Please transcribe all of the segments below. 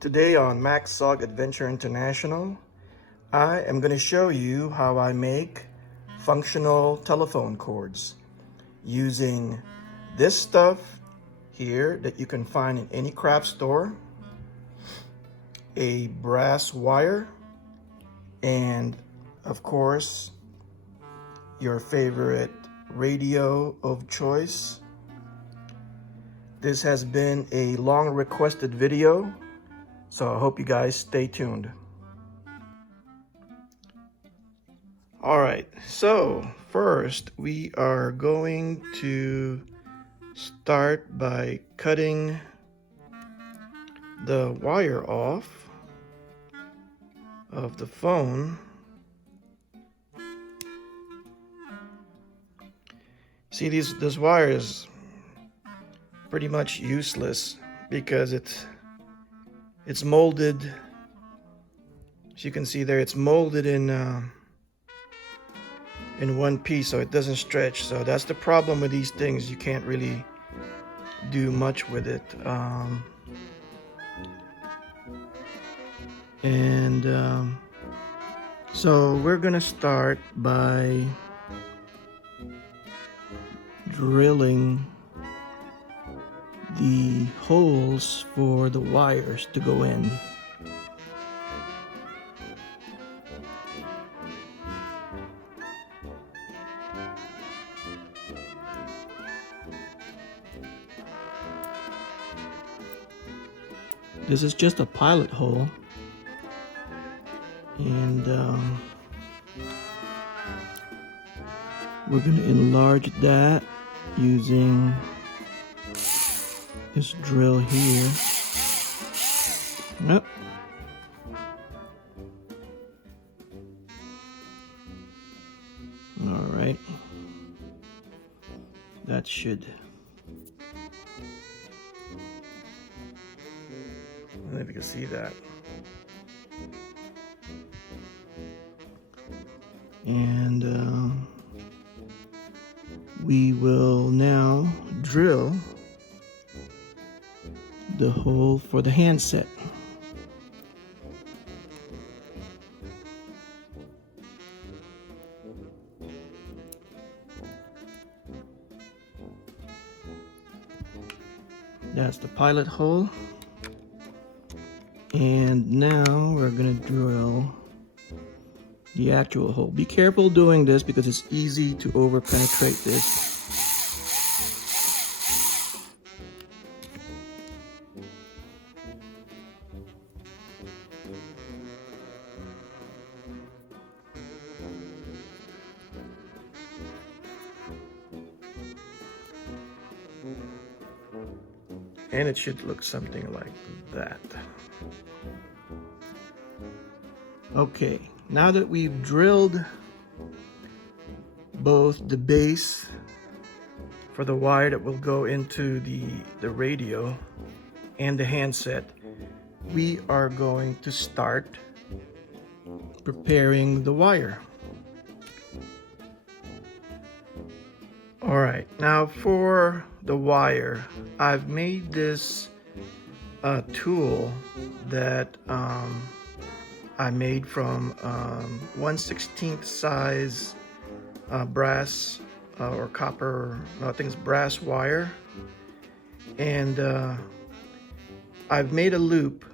Today on SOG Adventure International, I am going to show you how I make functional telephone cords using this stuff here that you can find in any craft store, a brass wire, and of course your favorite radio of choice. This has been a long requested video, so I hope you guys stay tuned. All right, so first we are going to start by cutting the wire off of the phone. See, this wire is pretty much useless because it's molded. As you can see there, it's molded in one piece, so it doesn't stretch. So that's the problem with these things. You can't really do much with it. So we're gonna start by drilling the holes for the wires to go in. This is just a pilot hole, and we're going to enlarge that using this drill here. Yep. All right. That should. I don't know if you can see that. And we will now drill the hole for the handset. That's the pilot hole. And now we're gonna drill the actual hole. Be careful doing this because it's easy to over penetrate this. And it should look something like that. Okay, now that we've drilled both the base for the wire that will go into the radio and the handset, we are going to start preparing the wire. All right, now for the wire, I've made this tool that I made from 1/16 size brass or copper, no, I think it's brass wire. And I've made a loop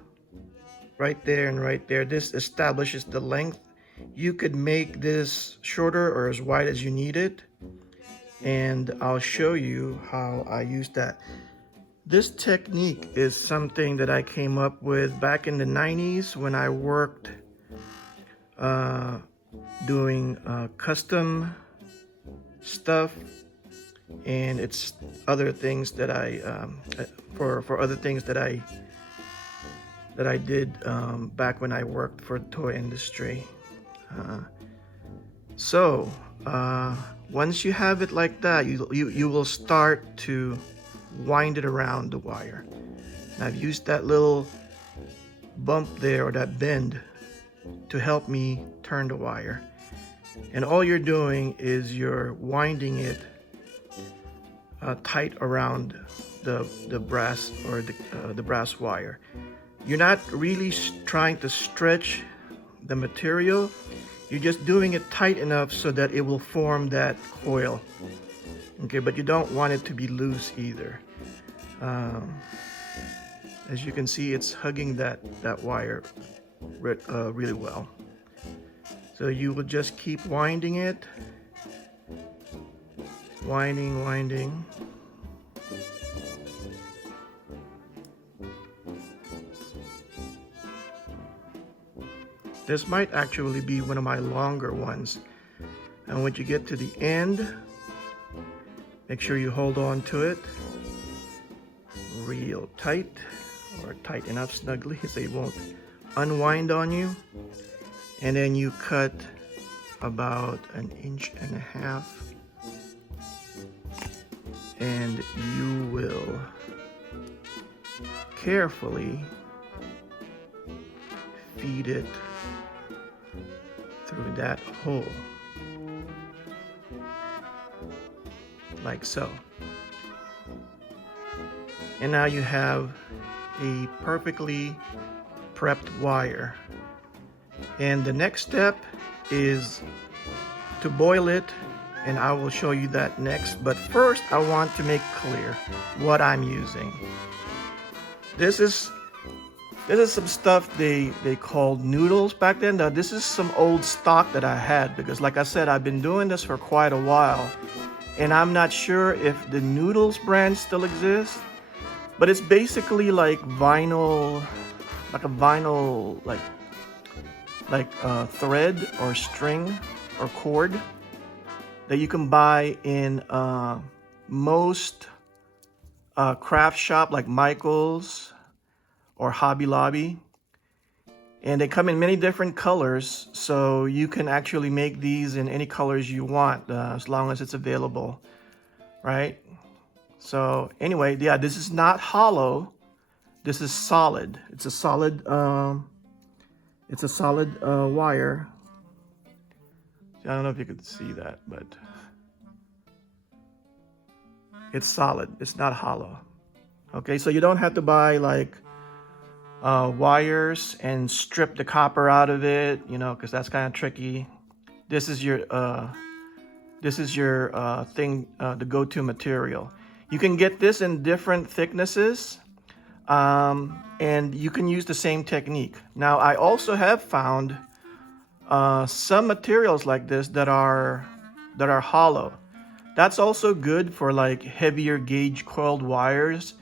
right there and right there. This establishes the length. You could make this shorter or as wide as you need it. And I'll show you how I use that. This technique is something that I came up with back in the 90s when I worked doing custom stuff, and it's other things that I for other things that I did back when I worked for the toy industry. Once you have it like that, you will start to wind it around the wire. And I've used that little bump there, or that bend, to help me turn the wire. And all you're doing is you're winding it tight around the brass or the brass wire. You're not really trying to stretch the material. You're just doing it tight enough so that it will form that coil. Okay, but you don't want it to be loose either. As you can see, it's hugging that wire really well. So you will just keep winding it, winding. This might actually be one of my longer ones. And when you get to the end, make sure you hold on to it real tight, or tight enough snugly so it won't unwind on you. And then you cut about 1.5 inches, and you will carefully feed it through that hole, like so. And now you have a perfectly prepped wire. And the next step is to boil it, and I will show you that next. But first, I want to make clear what I'm using. This is some stuff they called noodles back then. Now, this is some old stock that I had, because like I said, I've been doing this for quite a while, and I'm not sure if the noodles brand still exists, but it's basically like vinyl, like a vinyl, like thread or string or cord that you can buy in most craft shop like Michael's or Hobby Lobby. And they come in many different colors, so you can actually make these in any colors you want, as long as it's available, right? So anyway, yeah, this is not hollow. This is solid. It's a solid wire. I don't know if you could see that, but it's solid. It's not hollow. Okay, so you don't have to buy like wires and strip the copper out of it, you know, because that's kind of tricky. This is your thing, the go-to material. You can get this in different thicknesses, and you can use the same technique. Now, I also have found some materials like this that are hollow. That's also good for like heavier gauge coiled wires.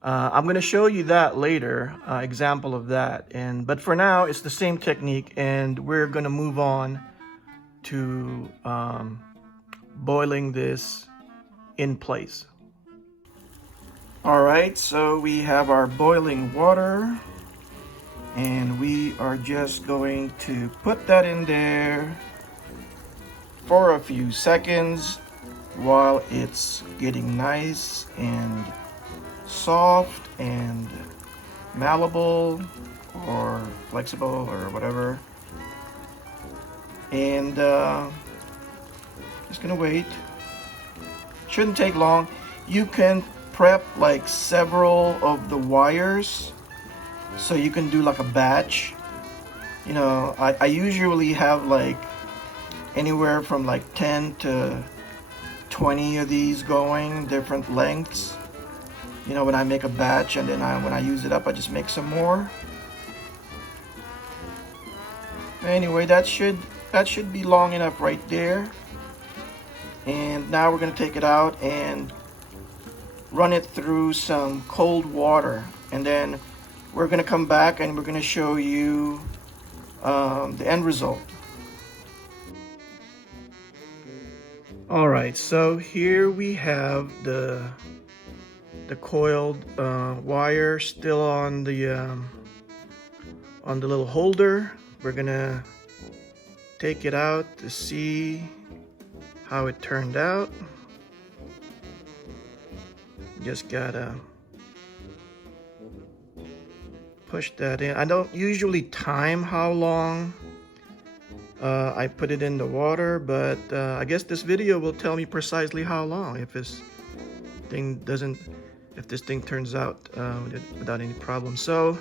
I'm going to show you that later, example of that. But for now, it's the same technique, and we're going to move on to boiling this in place. All right, so we have our boiling water, and we are just going to put that in there for a few seconds while it's getting nice and soft and malleable or flexible or whatever. And just gonna wait. Shouldn't take long. You can prep like several of the wires, so you can do like a batch. You know, I usually have like anywhere from like 10 to 20 of these going, different lengths. You know, when I make a batch, and then when I use it up, I just make some more. Anyway, that should be long enough right there. And now we're going to take it out and run it through some cold water, and then we're going to come back and we're going to show you the end result. All right, so here we have the coiled wire still on the little holder. We're gonna take it out to see how it turned out. Just gotta push that in. I don't usually time how long I put it in the water, but I guess this video will tell me precisely how long, if this thing turns out without any problem. So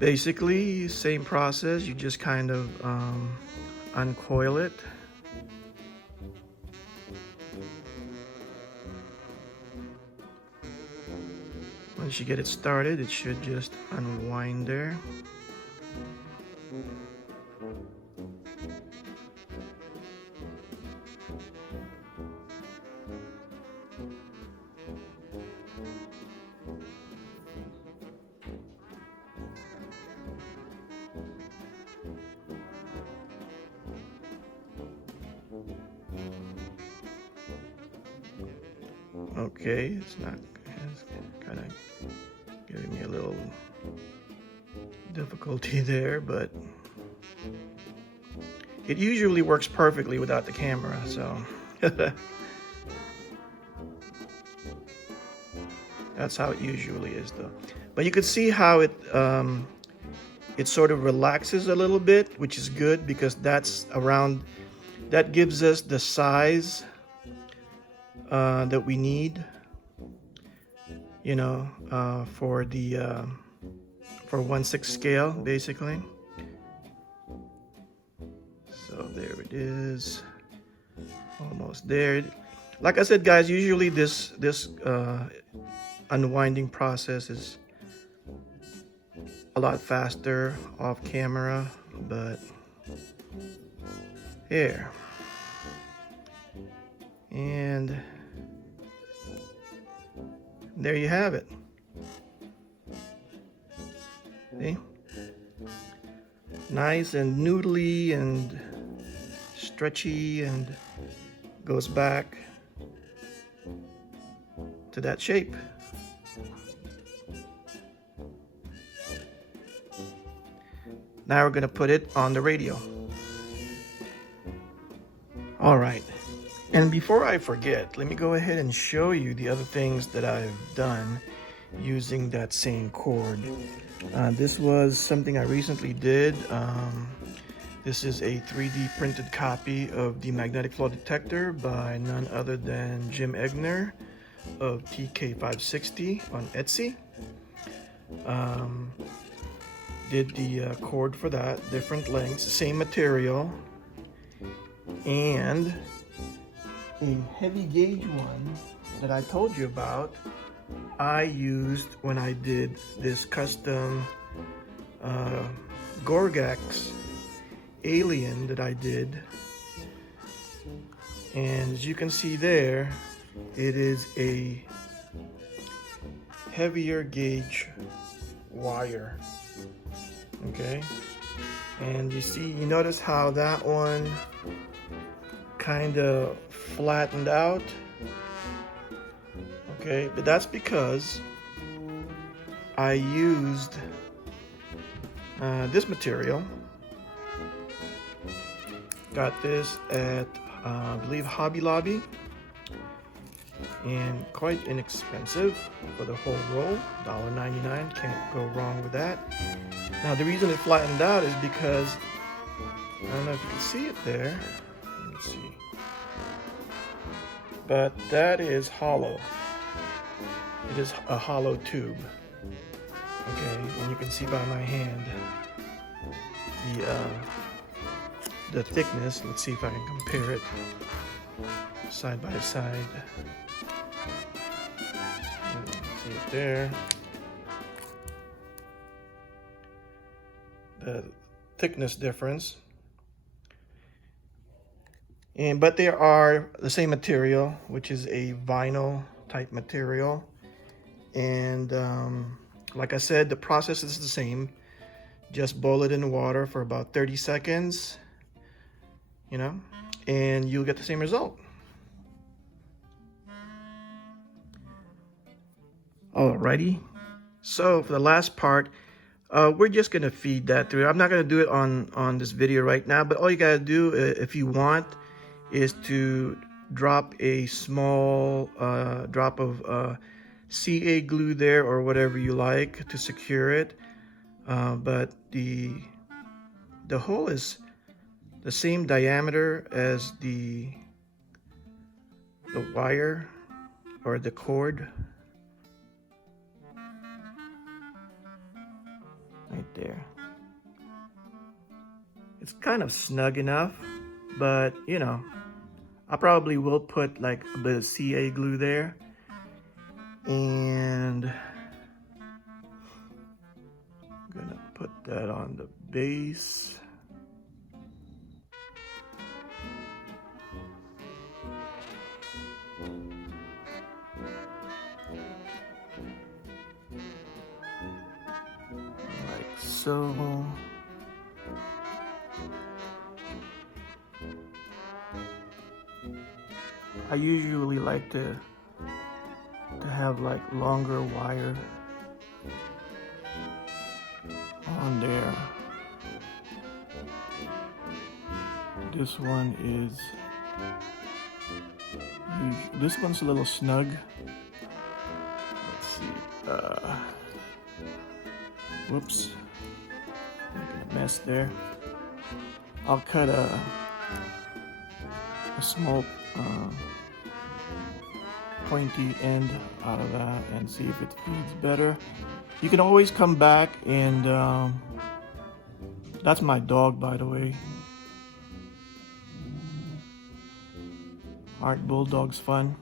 Basically, same process. You just kind of uncoil it. Once you get it started, it should just unwind there. Okay, it's kind of giving me a little difficulty there, but it usually works perfectly without the camera, so that's how it usually is though. But you can see how it sort of relaxes a little bit, which is good because that gives us the size that we need, you know, for the for 1/6 scale basically. So there it is, almost there. Like I said, guys, usually this unwinding process is a lot faster off camera, but here. And there you have it. See? Nice and noodly and stretchy and goes back to that shape. Now we're going to put it on the radio. All right. And before I forget, let me go ahead and show you the other things that I've done using that same cord. This was something I recently did. This is a 3D printed copy of the magnetic flow detector by none other than Jim Egner of TK560 on Etsy. Did the cord for that, different lengths, same material, and a heavy gauge one that I told you about I used when I did this custom Gorgax alien that I did. And as you can see there, it is a heavier gauge wire. Okay, and you notice how that one kind of flattened out. Okay, but that's because I used this material. Got this at I believe Hobby Lobby, and quite inexpensive for the whole roll, $1.99. Can't go wrong with that. Now the reason it flattened out is because, I don't know if you can see it there, let me see, but that is hollow. It is a hollow tube. Okay, and you can see by my hand the thickness. Let's see if I can compare it side by side. See it there. The thickness difference. But they are the same material, which is a vinyl type material. And like I said, the process is the same. Just boil it in water for about 30 seconds, you know, and you'll get the same result. Alrighty. So for the last part, we're just gonna feed that through. I'm not gonna do it on this video right now, but all you gotta do, if you want, is to drop a small drop of CA glue there or whatever you like to secure it. But the hole is the same diameter as the wire or the cord right there. It's kind of snug enough, but you know, I probably will put like a bit of CA glue there. And I'm gonna put that on the base. Like so. I usually like to have like longer wire on there. This one is, this one's a little snug. Let's see, whoops, making a mess there. I'll cut a small pointy end out of that and see if it feeds better. You can always come back and that's my dog, by the way. Art Bulldog's fun.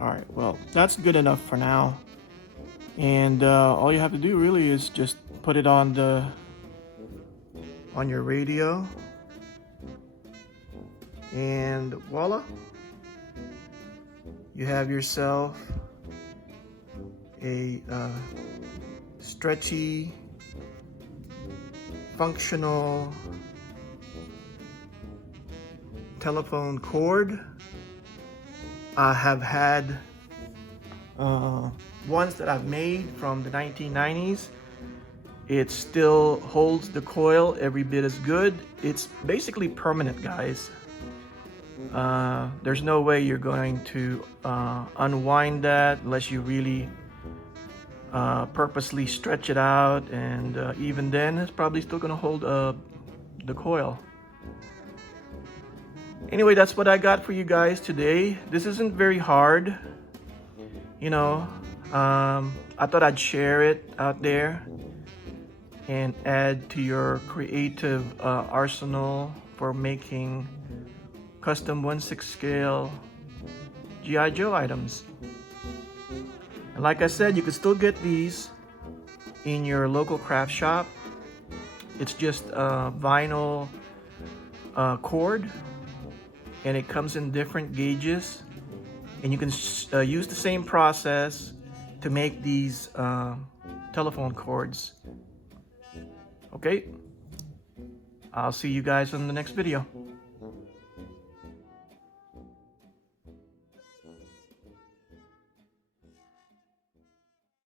All right, well, that's good enough for now. And all you have to do really is just put it on your radio, and voila, you have yourself a stretchy, functional telephone cord. I have had ones that I've made from the 1990s. It still holds the coil every bit as good. It's basically permanent, guys. There's no way you're going to unwind that unless you really purposely stretch it out, and even then it's probably still going to hold the coil. Anyway, that's what I got for you guys today. This isn't very hard, you know. I thought I'd share it out there and add to your creative arsenal for making custom 1/6 scale G.I. Joe items. And like I said, you can still get these in your local craft shop. It's just a vinyl cord, and it comes in different gauges, and you can use the same process to make these telephone cords. Okay, I'll see you guys on the next video.